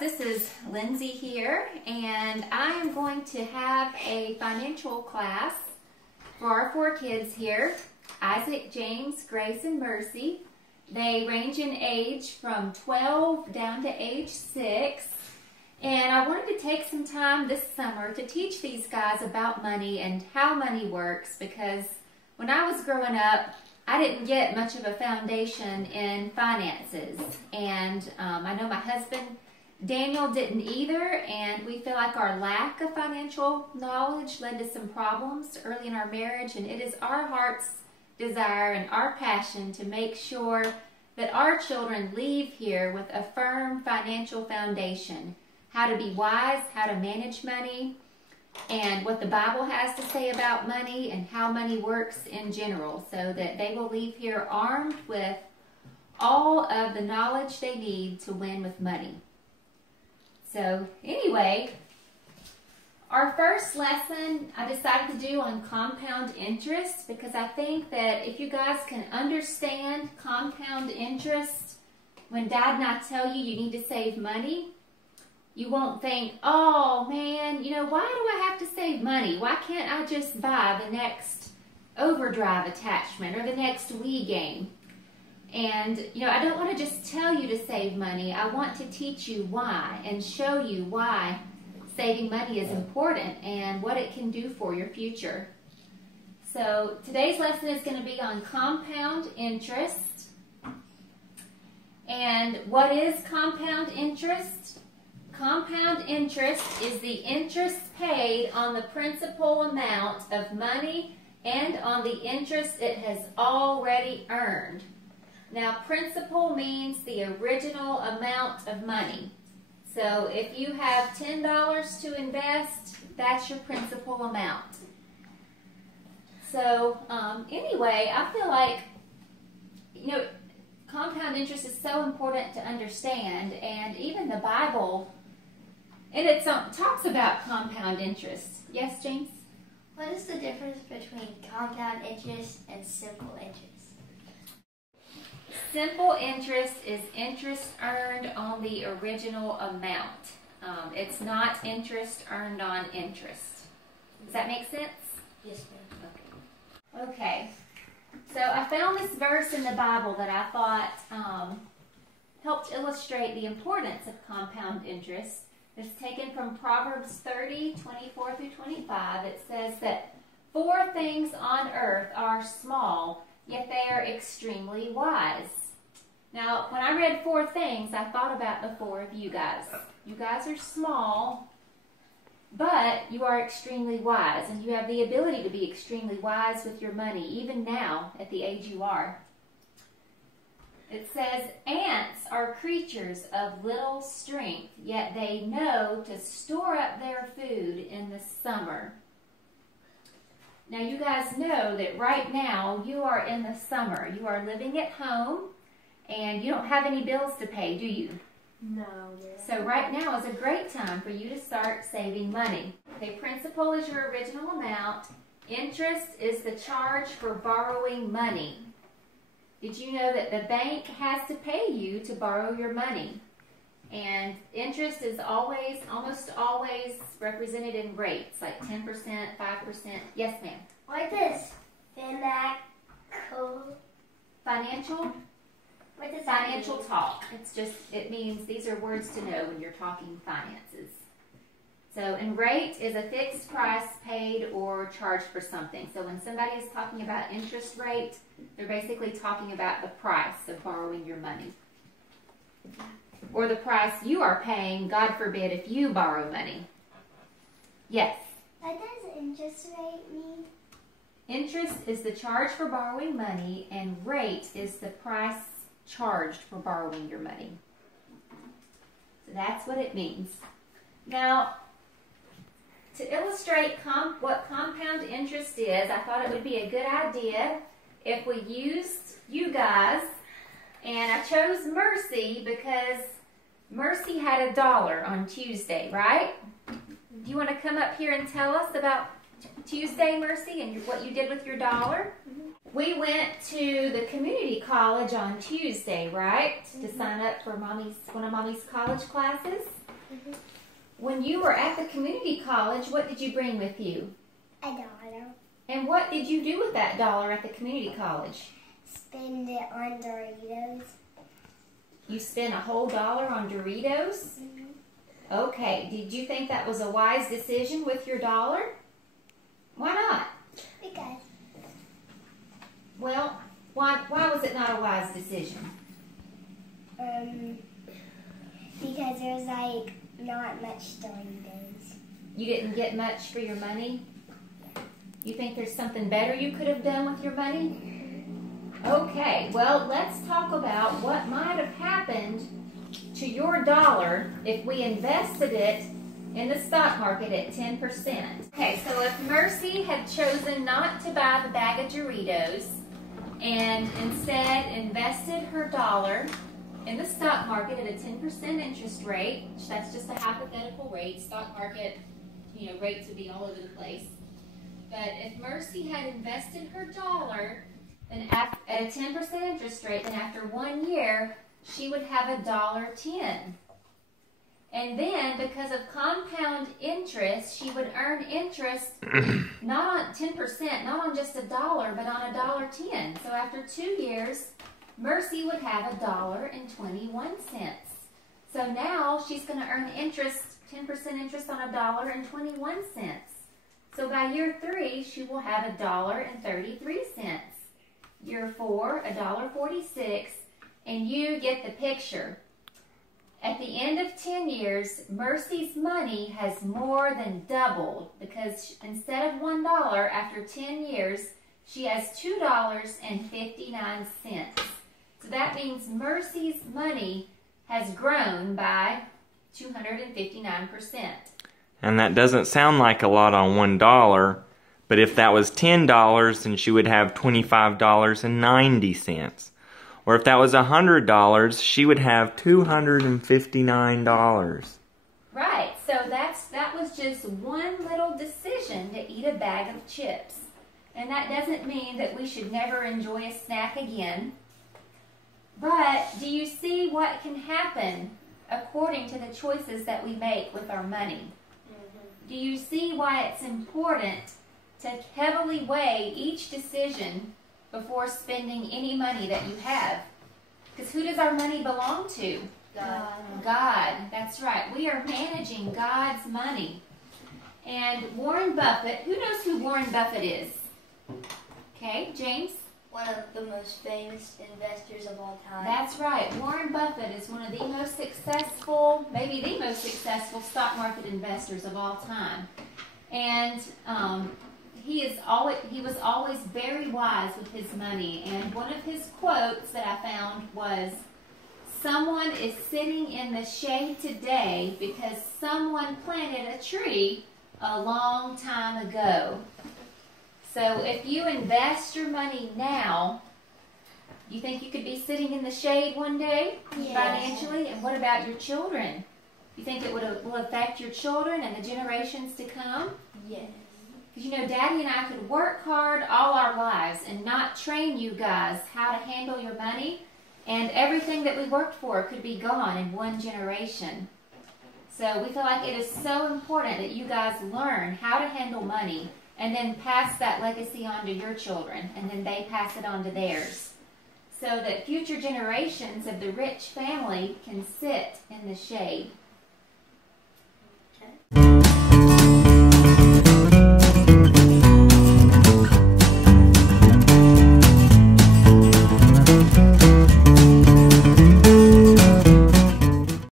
this is Lindsay here, and I am going to have a financial class for our 4 kids here, Isaac, James, Grace, and Mercy. They range in age from 12 down to age 6, and I wanted to take some time this summer to teach these guys about money and how money works, because when I was growing up, I didn't get much of a foundation in finances, and I know my husband Daniel didn't either, and we feel like our lack of financial knowledge led to some problems early in our marriage, and it is our heart's desire and our passion to make sure that our children leave here with a firm financial foundation, how to be wise, how to manage money, and what the Bible has to say about money and how money works in general, so that they will leave here armed with all of the knowledge they need to win with money. So anyway, our first lesson I decided to do on compound interest, because I think that if you guys can understand compound interest, when Dad and I tell you need to save money, you won't think, oh man, why do I have to save money? Why can't I just buy the next overdrive attachment or the next Wii game? And, I don't want to just tell you to save money. I want to teach you why and show you why saving money is important and what it can do for your future. So today's lesson is going to be on compound interest. And what is compound interest? Compound interest is the interest paid on the principal amount of money and on the interest it has already earned. Now, principal means the original amount of money. So if you have $10 to invest, that's your principal amount. So anyway, I feel like, compound interest is so important to understand, and even the Bible, and it talks about compound interest. Yes, James? What is the difference between compound interest and simple interest? Simple interest is interest earned on the original amount. It's not interest earned on interest. Does that make sense? Yes, ma'am. Okay. So I found this verse in the Bible that I thought helped illustrate the importance of compound interest. It's taken from Proverbs 30:24 through 25. It says that 4 things on earth are small, yet they are extremely wise. Now, when I read 4 things, I thought about the 4 of you guys. You guys are small, but you are extremely wise, and you have the ability to be extremely wise with your money, even now at the age you are. It says, ants are creatures of little strength, yet they know to store up their food in the summer. Now, you guys know that right now you are in the summer. You are living at home, and you don't have any bills to pay, do you? No. So right now is a great time for you to start saving money. Okay, principal is your original amount. Interest is the charge for borrowing money. Did you know that the bank has to pay you to borrow your money? And interest is almost always represented in rates, like 10%, 5%. Yes, ma'am. Like this. Financial? What does Financial talk. It means these are words to know when you're talking finances. So, and rate is a fixed price paid or charged for something. So when somebody is talking about interest rate, they're basically talking about the price of borrowing your money. Or the price you are paying, God forbid, if you borrow money. Yes? What does interest rate mean? Interest is the charge for borrowing money, and rate is the price charged for borrowing your money. So that's what it means. Now, to illustrate what compound interest is, I thought it would be a good idea if we used you guys, and I chose Mercy because Mercy had $1 on Tuesday, right? Do you want to come up here and tell us about Tuesday, Mercy, and what you did with your $1? Mm-hmm. We went to the community college on Tuesday, right? To sign up for one of Mommy's college classes. When you were at the community college, what did you bring with you? $1. And what did you do with that dollar at the community college? Spend it on Doritos. You spent a whole dollar on Doritos? Okay, did you think that was a wise decision with your dollar? Why not? Because. Well, why was it not a wise decision? Because there's like not much Doritos. You didn't get much for your money? You think there's something better you could have done with your money? Okay, well, let's talk about what might have happened to your dollar if we invested it in the stock market at 10%. Okay, so if Mercy had chosen not to buy the bag of Doritos and instead invested her dollar in the stock market at a 10% interest rate, which that's just a hypothetical rate, stock market, rates would be all over the place. But if Mercy had invested her dollar at a 10% interest rate, then after 1 year, she would have $1.10. And then, because of compound interest, she would earn interest not on 10%, not on just $1, but on $1.10. So after 2 years, Mercy would have $1.21. So now she's going to earn interest, 10% interest on $1.21. So by year 3, she will have $1.33. Year 4, $1.46, and you get the picture. At the end of 10 years, Mercy's money has more than doubled because instead of $1 after 10 years, she has $2.59. So that means Mercy's money has grown by 259%. And that doesn't sound like a lot on $1, but if that was $10, then she would have $25.90. Or if that was $100, she would have $259. Right, so that was just one little decision to eat a bag of chips. And that doesn't mean that we should never enjoy a snack again. But do you see what can happen according to the choices that we make with our money? Do you see why it's important to heavily weigh each decision before spending any money that you have? Because who does our money belong to? God. God, that's right. We are managing God's money. And Warren Buffett, who knows who Warren Buffett is? Okay, James? One of the most famous investors of all time. That's right. Warren Buffett is one of the most successful, maybe the most successful stock market investors of all time. And he was always very wise with his money. And one of his quotes that I found was, "Someone is sitting in the shade today because someone planted a tree a long time ago." So if you invest your money now, you think you could be sitting in the shade one day financially? And what about your children? You think it will affect your children and the generations to come? Yes. Because Daddy and I could work hard all our lives and not train you guys how to handle your money, and everything that we worked for could be gone in one generation. So we feel like it is so important that you guys learn how to handle money and then pass that legacy on to your children, and then they pass it on to theirs, so that future generations of the rich family can sit in the shade. Okay.